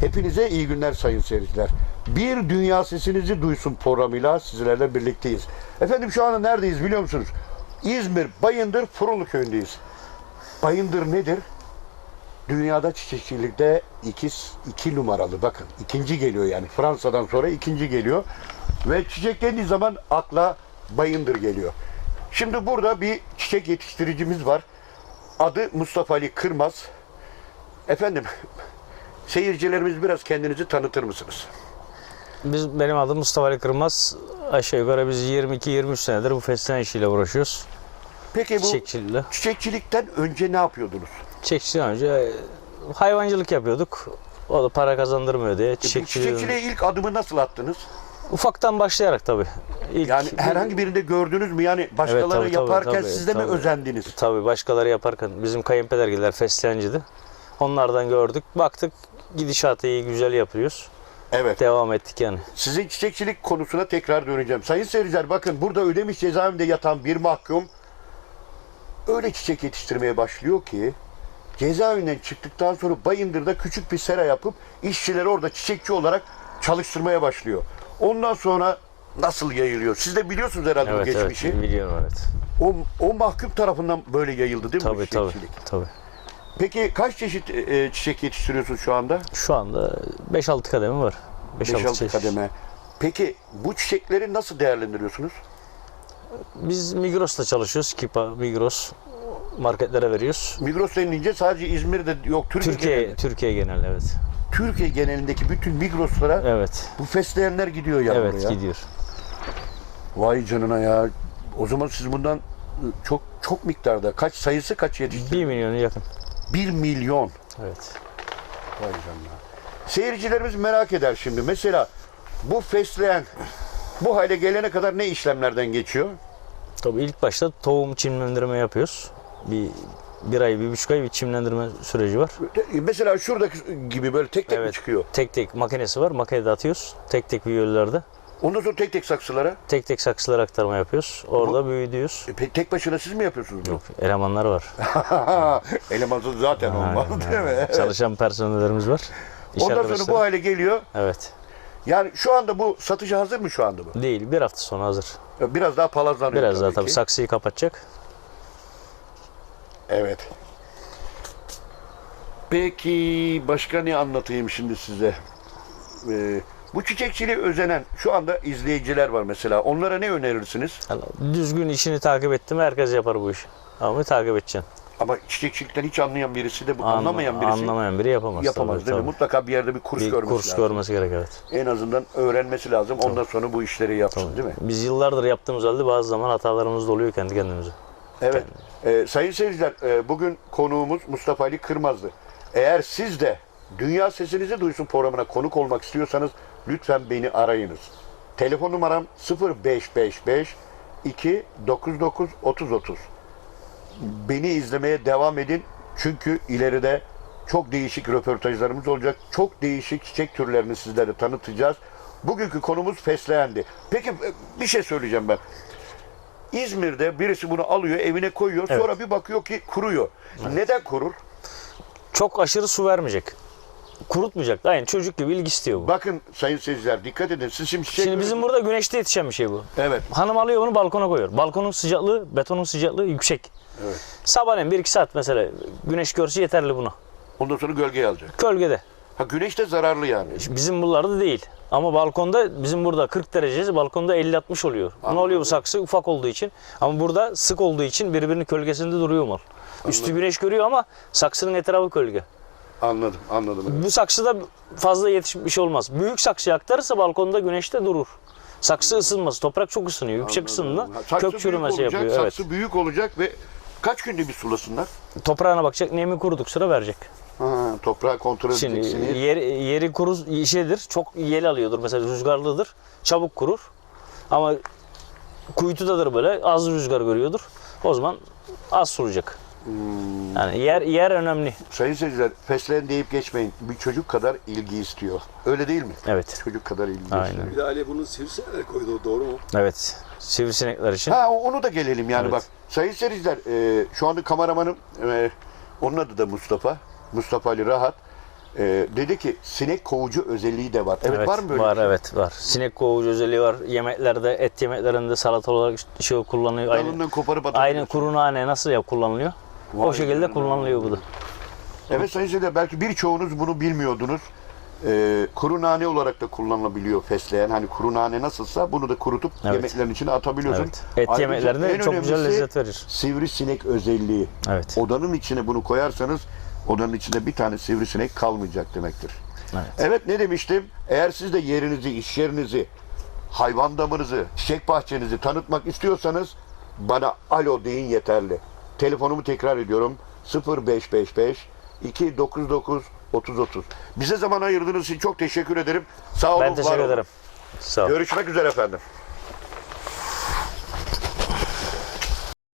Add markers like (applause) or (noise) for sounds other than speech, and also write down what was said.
Hepinize iyi günler sayın seyirciler. Bir Dünya Sesinizi Duysun programıyla sizlerle birlikteyiz. Efendim şu anda neredeyiz biliyor musunuz? İzmir Bayındır Furulu köyündeyiz. Bayındır nedir? Dünyada çiçekçilikte iki, iki numaralı bakın ikinci geliyor yani Fransa'dan sonra ikinci geliyor ve çiçek dediği zaman akla Bayındır geliyor. Şimdi burada bir çiçek yetiştiricimiz var. Adı Mustafa Ali Kırmaz. Efendim seyircilerimiz biraz kendinizi tanıtır mısınız? Biz benim adım Mustafa Ali Kırmaz. Aşağı yukarı biz 22-23 senedir bu fesleğen işiyle uğraşıyoruz. Peki bu Çiçekçiliğiyle. çiçekçilikten önce ne yapıyordunuz? Çiçekçiden önce e, hayvancılık yapıyorduk. O da para kazandırmıyor diye E, bu çiçekçiliğe çiçekçiliğe ilk adımı nasıl attınız? ufaktan başlayarak tabii. İlk, Yani herhangi birinde gördünüz mü? Yani başkaları tabii, tabii, yaparken tabii, siz de mi tabii. özendiniz? Tabii başkaları yaparken bizim kayınpedergiler fesleğenciydi. Onlardan gördük. Baktık gidişatı iyi güzel yapıyoruz. Evet. Devam ettik yani. Sizin çiçekçilik konusuna tekrar döneceğim. Sayın seyirciler bakın burada Ödemiş cezaevinde yatan bir mahkum öyle çiçek yetiştirmeye başlıyor ki cezaevinden çıktıktan sonra Bayındır'da küçük bir sera yapıp işçileri orada çiçekçi olarak çalıştırmaya başlıyor. Ondan sonra nasıl yayılıyor? Siz de biliyorsunuz herhalde bu Evet geçmişi. evet biliyorum evet. O, o mahkum tarafından böyle yayıldı değil mi bu Tabii tabii. tabii. Peki kaç çeşit e, çiçek yetiştiriyorsunuz şu anda? Şu anda 5-6 kademe var. 5-6 5-6 çeşit. kademe. Peki bu çiçekleri nasıl değerlendiriyorsunuz? Biz Migros'ta çalışıyoruz. Kipa, Migros marketlere veriyoruz. Migros denilince sadece İzmir'de yok Türkiye, Türkiye genelinde. Türkiye genel evet. Türkiye genelindeki bütün Migros'lara Evet. bu fesleğenler gidiyor yani evet buraya. gidiyor. Vay canına ya. O zaman siz bundan ı, çok çok miktarda kaç sayısı kaç yetişti? 1 milyonu yakın. 1 milyon. Evet. Vay canına. Seyircilerimiz merak eder şimdi. Mesela bu fesleğen bu hale gelene kadar ne işlemlerden geçiyor? Tabii ilk başta tohum çimlendirme yapıyoruz. Bir bir ay, bir buçuk ay bir çimlendirme süreci var. Mesela şuradaki gibi böyle tek tek mi Evet. çıkıyor? Tek tek makinesi var. Makinede atıyoruz. Tek tek viyollarda. Ondan sonra tek tek saksılara. Tek tek saksılara aktarma yapıyoruz. Orada büyütüyoruz. E, pe- tek başına siz mi yapıyorsunuz bunu? Yok, elemanlar var. (laughs) Elemansız zaten olmaz Aynen, değil mi? aynen. Çalışan personellerimiz var. İş Ondan sonra arkadaşları. bu hale geliyor. Evet. Yani şu anda bu satışa hazır mı şu anda bu? Değil. Bir hafta sonra hazır. Biraz daha palazlanıyor Biraz daha tabii tabii ki. saksıyı kapatacak. Evet. Peki başka ne anlatayım şimdi size? Ee, bu çiçekçiliğe özenen şu anda izleyiciler var mesela. Onlara ne önerirsiniz? Yani düzgün işini takip ettim. Herkes yapar bu işi. Ama takip edeceksin. Ama çiçekçilikten hiç anlayan birisi de bu Anla- anlamayan birisi Anlamayan biri yapamaz. yapamaz tabii, değil mi? tabii. Mutlaka bir yerde bir kurs Bir görmesi kurs lazım. görmesi gerek evet. En azından öğrenmesi lazım. Ondan sonra bu işleri yapsın değil mi? Biz yıllardır yaptığımız halde bazı zaman hatalarımız da oluyor kendi kendimize. Evet. Ee, sayın seyirciler, e, bugün konuğumuz Mustafa Ali Kırmaz'dı. Eğer siz de Dünya Sesinizi Duysun programına konuk olmak istiyorsanız lütfen beni arayınız. Telefon numaram 0555 299 3030. Beni izlemeye devam edin. Çünkü ileride çok değişik röportajlarımız olacak. Çok değişik çiçek türlerini sizlere tanıtacağız. Bugünkü konumuz fesleğendi. Peki bir şey söyleyeceğim ben. İzmir'de birisi bunu alıyor, evine koyuyor. Evet. Sonra bir bakıyor ki kuruyor. Neden kurur? Çok aşırı su vermeyecek. Kurutmayacak. Aynı çocuk gibi ilgi istiyor bu. Bakın sayın seyirciler dikkat edin. Siz şimdi çiçek Şimdi bizim burada güneşte yetişen bir şey bu. Evet. Hanım alıyor bunu balkona koyuyor. Balkonun sıcaklığı, betonun sıcaklığı yüksek. Evet. Sabahleyin 1-2 saat mesela güneş görse yeterli buna. Ondan sonra gölgeye alacak. Gölgede. Ha güneş de zararlı yani. Bizim buralarda değil. Ama balkonda bizim burada 40 derece, balkonda 50-60 oluyor. Ne oluyor bu saksı ufak olduğu için. Ama burada sık olduğu için birbirinin gölgesinde duruyor mal. Üstü güneş görüyor ama saksının etrafı gölge. Anladım, anladım. Bu saksıda fazla yetişmiş olmaz. Büyük saksıya aktarırsa balkonda güneşte durur. Saksı ısınmaz. Toprak çok ısınıyor. Yüksek ısınında Ha, saksı kök büyük çürümesi olacak, yapıyor. Evet. Saksı büyük olacak ve kaç günde bir sulasınlar? Toprağına bakacak. Nemi kuruduk sıra verecek. Ha, toprağı kontrol Şimdi edeceksiniz. yer, yeri kuru şeydir. Çok yel alıyordur. Mesela rüzgarlıdır. Çabuk kurur. Ama kuytudadır böyle. Az rüzgar görüyordur. O zaman az sulayacak. Hmm. Yani yer yer önemli. Sayın seyirciler, fesleğen deyip geçmeyin. Bir çocuk kadar ilgi istiyor. Öyle değil mi? Evet. Çocuk kadar ilgi Aynen. istiyor. Bir de Ali bunu sivrisinekler koydu doğru mu? Evet. Sivrisinekler için. Ha onu da gelelim yani Evet. bak. Sayın seyirciler, e, şu anda kameramanım, e, onun adı da Mustafa. Mustafa Ali Rahat. e, dedi ki sinek kovucu özelliği de var. Evet, var mı böyle? Var şey? evet var. Sinek kovucu özelliği var. Yemeklerde, et yemeklerinde salata olarak şey kullanılıyor. Aynı, Dalından koparıp aynı atabiliyorsun. kuru nane nasıl ya kullanılıyor? Vay o şekilde canına. kullanılıyor bu da. Evet sayın seyirciler belki birçoğunuz bunu bilmiyordunuz. Ee, kuru nane olarak da kullanılabiliyor fesleğen. Hani kuru nane nasılsa bunu da kurutup Evet. yemeklerin içine atabiliyorsun. Evet. Et Ayrıca yemeklerinde en çok güzel lezzet verir. Sivrisinek özelliği. Evet. Odanın içine bunu koyarsanız odanın içinde bir tane sivrisinek kalmayacak demektir. Evet. Evet ne demiştim? Eğer siz de yerinizi, iş yerinizi, hayvan damınızı, çiçek bahçenizi tanıtmak istiyorsanız bana alo deyin yeterli. Telefonumu tekrar ediyorum. 0555 299 3030. Bize zaman ayırdığınız için çok teşekkür ederim. Sağ olun, Ben var teşekkür olun. ederim. Sağ ol. Görüşmek üzere efendim.